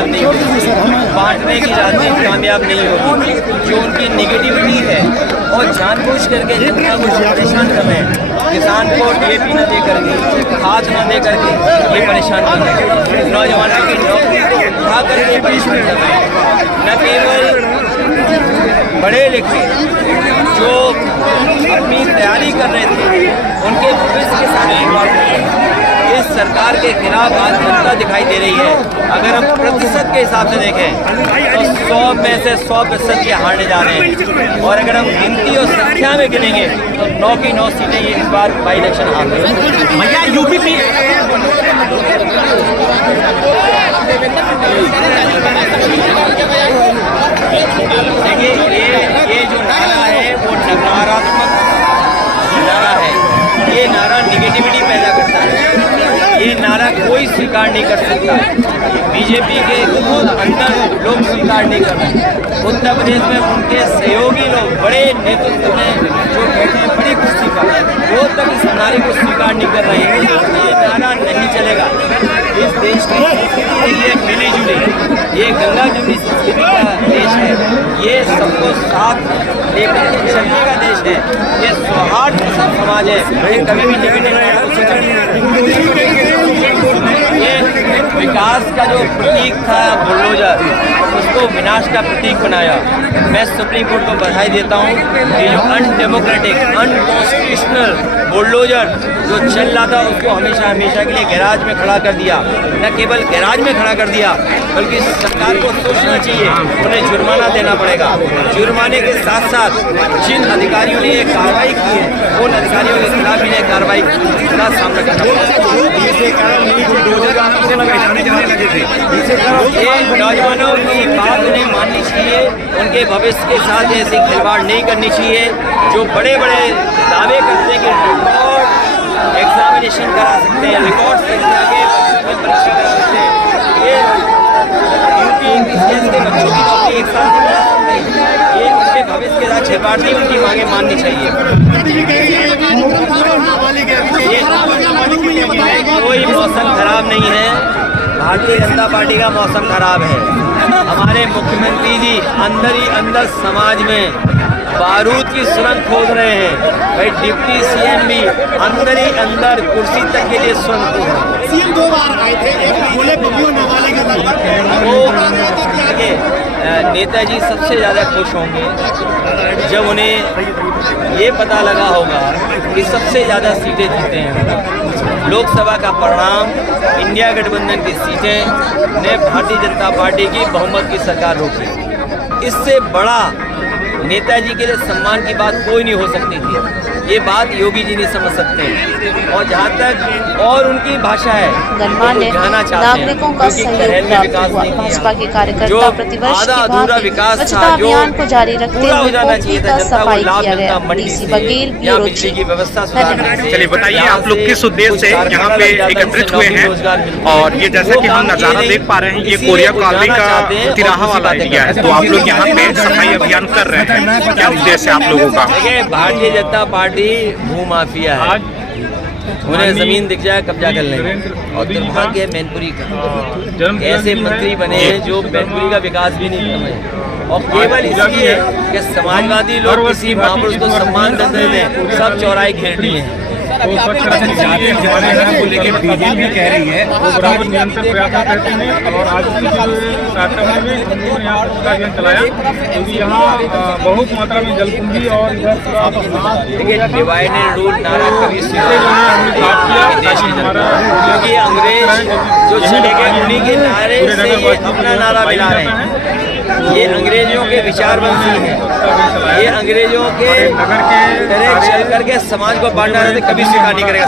कामयाब नहीं होगी, बांटने की राजनीति कामयाब नहीं होगी। जो उनकी निगेटिविटी है और जानबूझ करके जनता को परेशान कर रहे हैं, किसान को DAP न दे करके, खाद न दे करके ये परेशान कर रहे हैं, नौजवानों की नौकरी को उठा करके परेशान कर रहे हैं। न केवल पढ़े लिखे जो अपनी तैयारी कर रहे थे उनके भविष्य के साथ खिलवाड़ कर रहे हैं। इस सरकार के खिलाफ आज जनता दिखाई दे रही है। अगर हम प्रतिशत के हिसाब से देखें तो 100 में से 100% ये हारने जा रहे हैं, और अगर हम गिनती और संख्या में गिनेंगे तो 9 की 9 सीटें ये इस बार बाई इलेक्शन हार रहे हैं। भैया यूपी देखिए ये जो नारा है वो नकारात्मक नारा है, ये नारा निगेटिविटी पैदा करता है, ये नारा कोई स्वीकार नहीं कर सकता। बीजेपी के खुद अंदर लोग स्वीकार नहीं कर रहे। उत्तर प्रदेश में उनके सहयोगी लोग बड़े नेतृत्व में जो बैठे हैं बड़ी खुशी का, वो तक इस नारे को स्वीकार नहीं कर रहे हैं। ये नारा नहीं चलेगा। इस देश की संस्कृति ये मिली जुली, ये गंगा जमुनी संस्कृति का देश है, ये सबको साथ लेकर चलने का देश है, ये सौहार्द समाज है। ये कभी भी ये विकास का जो प्रतीक था बुलडोजर, उसको विनाश का प्रतीक बनाया। मैं सुप्रीम कोर्ट को बधाई देता हूँ कि जो अनडेमोक्रेटिक, अनकॉन्स्टिट्यूशनल बुलडोजर जो चल रहा था उसको हमेशा हमेशा के लिए गैराज में खड़ा कर दिया। न केवल गैराज में खड़ा कर दिया बल्कि सरकार को सोचना चाहिए, उन्हें जुर्माना देना पड़ेगा। जुर्माने के साथ साथ जिन अधिकारियों ने ये कार्रवाई की है उन अधिकारियों के खिलाफ इन्हें कार्रवाई का सामना करना पड़ेगा। नौजवानों की बात उन्हें माननी चाहिए, उनके भविष्य के साथ ऐसी खिलवाड़ नहीं करनी चाहिए। जो बड़े बड़े दावे करते हैं कि रिकॉर्ड एग्जामिनेशन करा सकते हैं, रिकॉर्ड से आगे परीक्षा करा सकते हैं, ये यूपी इंग्लिश के बच्चों की नौकरी एक साथ नहीं करा सकते। ये उनके भविष्य के साथ छेड़छाड़ नहीं, उनकी मांगे माननी चाहिए। कोई मौसम खराब नहीं है, भारतीय जनता पार्टी का मौसम खराब है। हमारे मुख्यमंत्री जी अंदर ही अंदर समाज में बारूद की सुरंग खोद रहे हैं। भाई डिप्टी CM भी अंदर ही अंदर कुर्सी तक के लिए सुरंग खोद रहे हैं। CM 2 बार आए थे, एक बोले बब्बू नाबालिग नेताजी सबसे ज़्यादा खुश होंगे जब उन्हें ये पता लगा होगा कि सबसे ज़्यादा सीटें जीते हैं। लोकसभा का परिणाम, इंडिया गठबंधन की सीटें ने भारतीय जनता पार्टी की बहुमत की सरकार रोकी। इससे बड़ा नेताजी के लिए सम्मान की बात कोई नहीं हो सकती थी। ये बात योगी जी नहीं समझ सकते हैं। और जहाँ तक और उनकी भाषा है, गणमान्य नागरिकों का सहयोग प्राप्त हुआ। भाजपा के कार्यकर्ता प्रतिवर्ष की भांति स्वच्छता अभियान को जारी रखते हुए पोखरी का सफाई किया गया। DC Baghel, bureau chief. चलिए बताइए, आप लोग किस उद्देश्य से यहाँ पे एकत्रित हुए हैं? और ये जैसा कि हम नज़ारा देख पा रहे हैं, ये कोरिया कॉलोनी का तिराहा वाला एरिया है, तो आप लोग यहाँ पे सफाई अभियान कर रहे हैं, क्या उद्देश्य है आप लोगों का? देखिए, भारतीय जनता पार्टी भू माफिया है, उन्हें जमीन दिख जाए कब्जा कर लेंगे। और दुर्भाग्य मैनपुरी का ऐसे मंत्री बने हैं जो मैनपुरी का विकास भी नहीं कर रहे, और केवल इसलिए कि समाजवादी लोग किसी महापुरुष को सम्मान देते हैं, सब चौराहे घेर दिए हैं। को लेकर बीजेपी कह रही है बराबर निरंतर प्रयास करते हैं। और आज की कार्यक्रम में हम लोगों ने यहाँ पर अभियान चलाया क्योंकि यहाँ बहुत मात्रा में जलकुंभी और इधर डिवाइड रूल नारा कभी क्योंकि अंग्रेज जो चले गए उन्हीं के नारे से ये अपना नारा मिला रहे हैं। ये अंग्रेजों के विचारवंशी हैं, ये अंग्रेजों के तरह चल करके समाज को बांटना रहते, कभी स्वीकार नहीं करेगा।